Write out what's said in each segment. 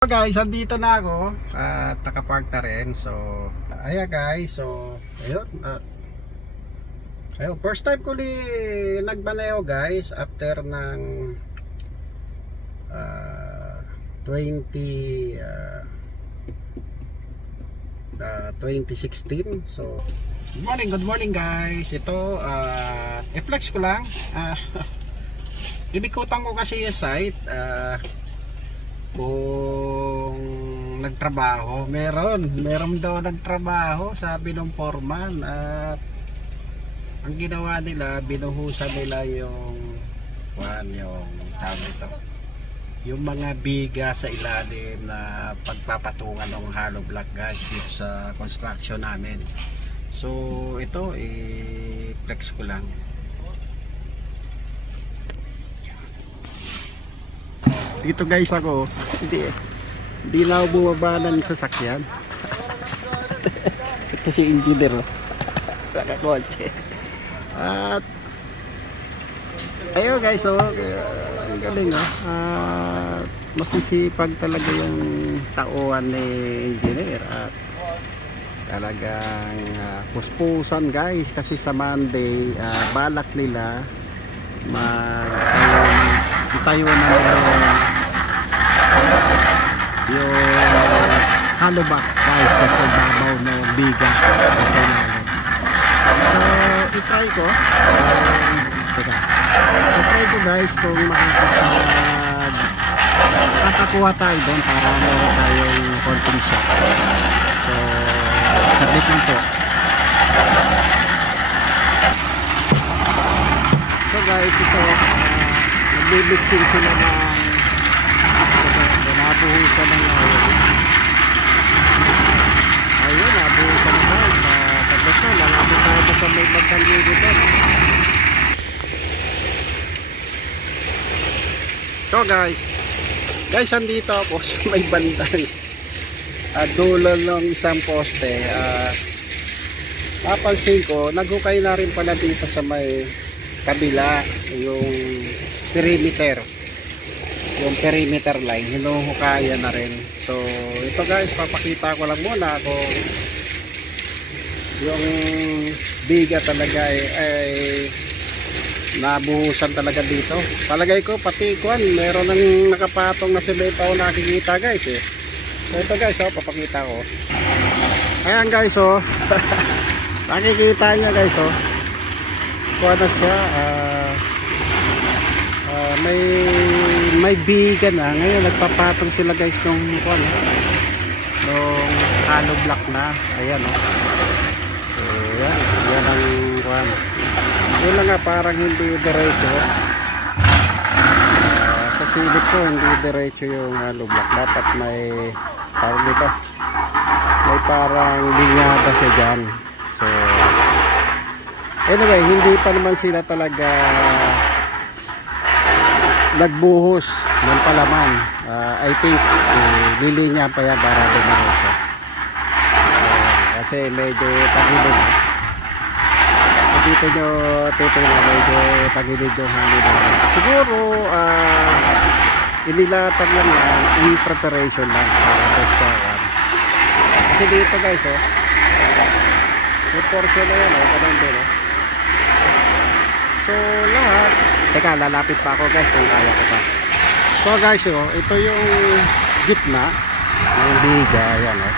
So guys, andito na ako at nakapark na rin. So, ayan guys. So, ayun. At, ayun, first time ko li nagbaneo guys after ng ah, 20 ah, ah, 2016. So, good morning, good morning guys. Ito, ah, i-flex ko lang. Ah, inikutan ko kasi yung site. Ah, kung nagtrabaho meron. Meron daw nagtrabaho sabi ng foreman. At ang ginawa nila binuhusan nila yung kuan yung tawag ito yung mga biga sa ilalim na pagpapatungan ng hollow block guys sa construction namin. So ito i-flex ko lang dito guys ako hindi hindi na bumaba ng sasakyan. Ito si engineer oh. nakakotse at ayun guys oh. Ang galing oh. At masisipag talaga yung tauhan ni engineer. At talagang uh, puspusan guys kasi sa Monday ah, balak nila mag um, tayo na yung yung hollow back guys kasi babaw ng biga sa ilalim. so itry ko. Um, teka. Itry ko guys kung makakapag kakakuha tayo doon para meron tayong konting shot. So saglit lang po. So guys ito uh, nagbibigsin sila ng nabuhusan ng ngayon ayun nabuhusan na guys uh, tapos na lalapit tayo sa may magkalyo dito. So guys. Guys andito ako sa may bandang uh, dulo ng isang poste uh, napansin ko naghukay na rin pala dito sa may kabila yung perimeter yung perimeter line hinuhukayan na rin. So ito guys papakita ko lang muna kung yung biga talaga ay, ay nabuhusan talaga dito. Palagay ko pati kuan meron ng nakapatong na semento ako nakikita guys eh. So ito guys oh papakita ko. Ayan guys oh. Nakikita nyo guys oh. Kuha na siya ah ah, may may biga na. Ngayon nagpapatong sila guys nung kuan nung hollow block na. Ayan oh. So yan yan ang kuan yun lang nga parang hindi diretso. Ah, sa silip ko hindi diretso yung hollow block dapat may parang dito may parang linyada siya dyan. So anyway hindi pa naman sila talaga nagbuhos ng palaman. Ah, I think eh, lilinya pa yan para dumaretso Ah, kasi medyo tagilid. Kung dito nyo titingnan medyo tagilid yung hangin siguro ah inilatag lang yan in preparation lang para one kasi dito guys oh may portion na yan oh din oh. So lahat teka lalapit pa ako guys kung kaya ko pa. So guys oh ito yung gitna ng biga yan oh.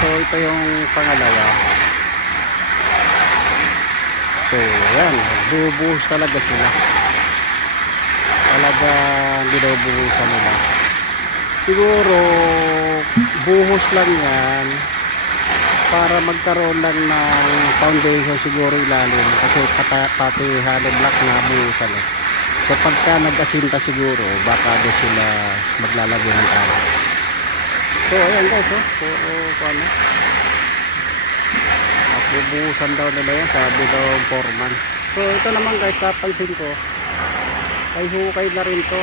So ito yung pangalawa. So yan bubuhos talaga sila. Talagang binubuhusan nila. Siguro buhos lang yan para magkaroon lang ng foundation siguro ilalim. Kasi pata, pati hollow block na buhusan eh. so pagka nag-asinta siguro baka doon sila maglalagay ng tao. So ayan guys oh. So uh, ano? At bubuhusan daw nila yan sabi daw foreman. So ito naman guys napansin ko ay hukay na rin to.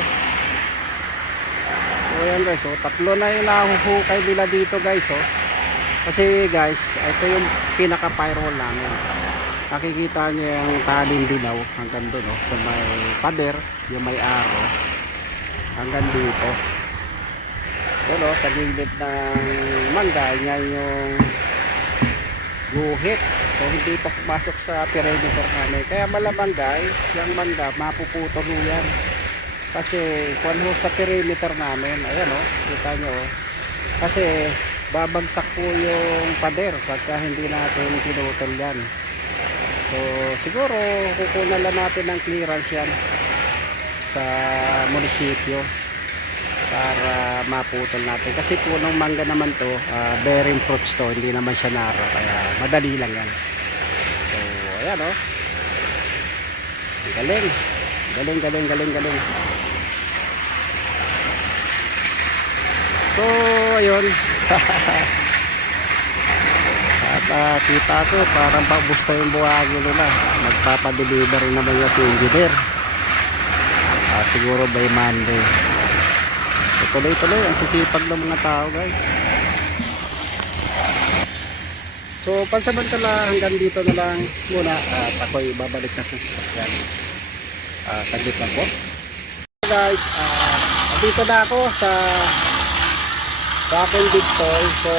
So ayan guys oh. Tatlo na yung nahuhukay nila dito guys oh kasi guys ito yung pinaka firewall namin nakikita nyo yung taling dinaw hanggang doon oh, sa may pader yung may arrow hanggang dito Yun o, sa gilid ng mangga, yan yung guhit. So hindi pa pumasok sa perimeter namin. Kaya malamang guys, yung mangga, mapuputo mo yan. Kasi kung ano sa perimeter namin, ayan o, kita nyo o. Kasi babagsak po yung pader pagka hindi natin pinutol yan. So siguro kukunan lang natin ng clearance yan sa munisipyo para maputol natin. Kasi punong mangga naman to, ah, bearing fruits to, hindi naman siya nara. Kaya madali lang yan. So ayan o. Galing. Galing, galing, galing, galing. So, ayun. At ah, kita ko, parang pabusta yung buhagi nila. Magpapadeliver naman yung engineer. Ah, siguro by Monday. So, tuloy-tuloy. Ang sisipag ng mga tao, guys. So, pansamantala hanggang dito na lang muna. At ako'y babalik na sa sasakyan. Ah, saglit lang po. Guys, ah, dito na ako sa sa aking big. So,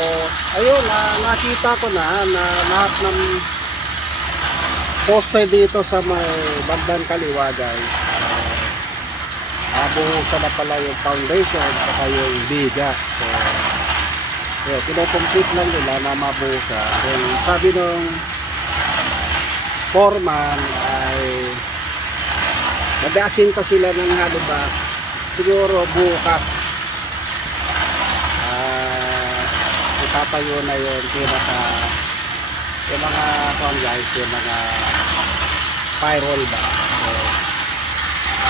ayun, na, nakita ko na na lahat ng poste dito sa may bandang kaliwa guys. Uh, abuhusan na pala yung foundation saka yung biga. So, yun, kinocomplete lang nila na mabuhusa. Then, sabi nung foreman ay nadasin pa sila ng halibak siguro bukas itatayo na yun pinaka yung mga kung guys yung mga spiral ba? So,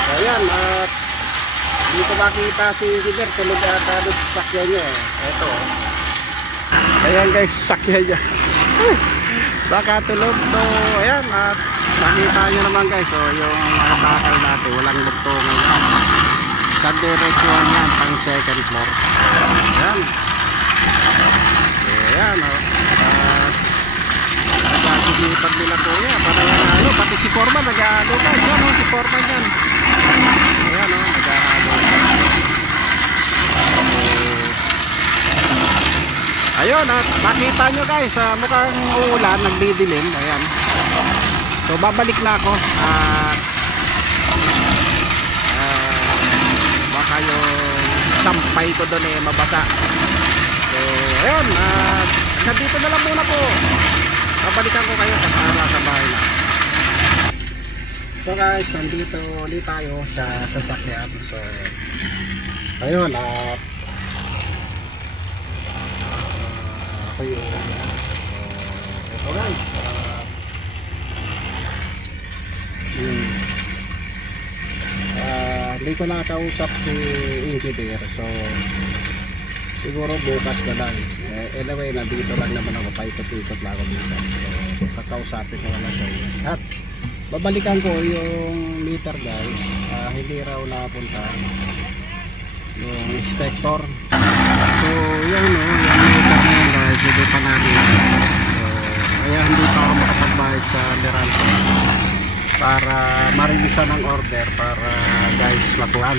so yan at dito makita si Gider tulog ata doon sa sakyan niya eh. Eto oh. ayan guys sakyan niya. Baka tulog. So ayan at nakita nyo naman guys so yung mga takal natin. Walang lugtungan yan sa direksyon yan pang second floor. Ayan ayan o at nagsisipag nila po yan. Para ano? Pati si Forman nag-ano guys yan o si Forman yan. Ayan o nag-ano ayun at makita nyo guys ah, mukhang uulan nagdidilim. Ayan. So babalik na ako. Ah, baka yung sampay ko doon eh mabasa ayun at nandito na lang muna po. Babalikan ko kayo para sa bahay na so guys nandito ulit tayo sa sasakyan. So ayun at ako yung uh, ito guys uh, hmm. Ah, hindi ko nakausap si engineer. So siguro bukas na lang. Eh, anyway nandito lang naman ako. Paikot-ikot lang ako dito. So kakausapin ko na siya. At babalikan ko yung meter guys. Ah, hindi raw napunta yung inspector. So, yan o, yung meter na yun guys, hindi pa natin. So, kaya hindi pa ako makapagbayad sa Leranto para marigisan ng order para guys matuan.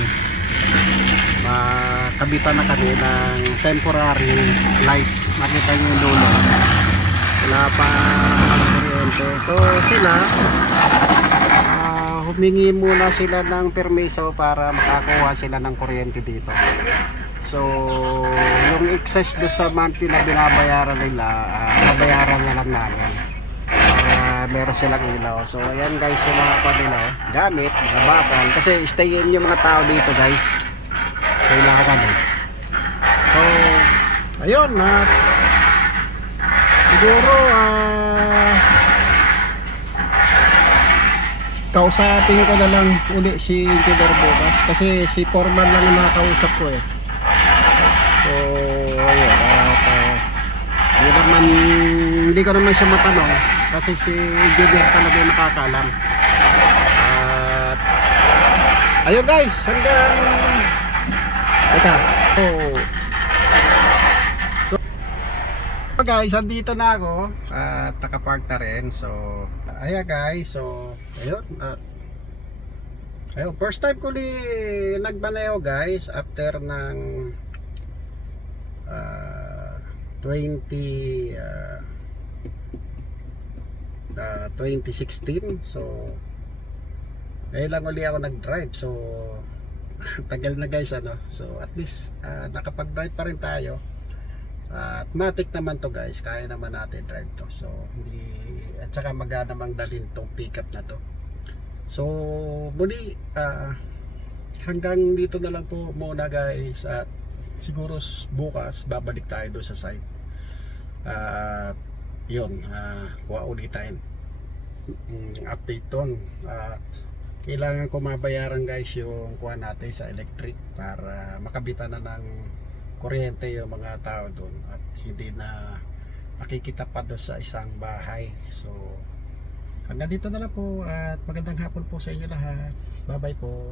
Makabitan na kami ng temporary lights. Nakita nyo yung dulo. Wala pa kuryente. So, sila, ah, humingi muna sila ng permiso para makakuha sila ng kuryente dito. So, yung excess do sa monthly na binabayaran nila, ah, babayaran na lang namin. Meron silang ilaw. So, ayan guys, yung mga kanila, oh, gamit, mga bakal. Kasi stayin yung mga tao dito guys. Kailangan eh. So, ayun, ah, siguro, ah, kausapin ko na lang uli si Engineer bukas. Kasi si Foreman lang ang nakakausap ko eh. So, ayun. At, uh, hindi naman, hindi ko naman siya matanong kasi si engineer talaga yung nakakalam. At, ayun guys, hanggang, teka, oh, So guys, andito na ako at nakapark na rin. So, ayan guys. So, ayun. At, ayun, first time ko li nagbaneo guys after ng ah, 20 ah, ah, 2016 so ngayon lang uli ako nag-drive so tagal na guys ano? So at least ah, nakapag-drive pa rin tayo. At matik naman to guys. Kaya naman natin drive to. So hindi at saka magana namang dalhin tong pickup na to. So muli ah, hanggang dito na lang po muna guys. At siguro bukas babalik tayo doon sa site. At yun uh, kuha ulit tayo. Mm, update ton at kailangan ko mabayaran guys yung kuha natin sa electric para makabitan na ng kuryente yung mga tao doon at hindi na makikita pa doon sa isang bahay. So hanggang dito na lang po at magandang hapon po sa inyo lahat. Bye bye po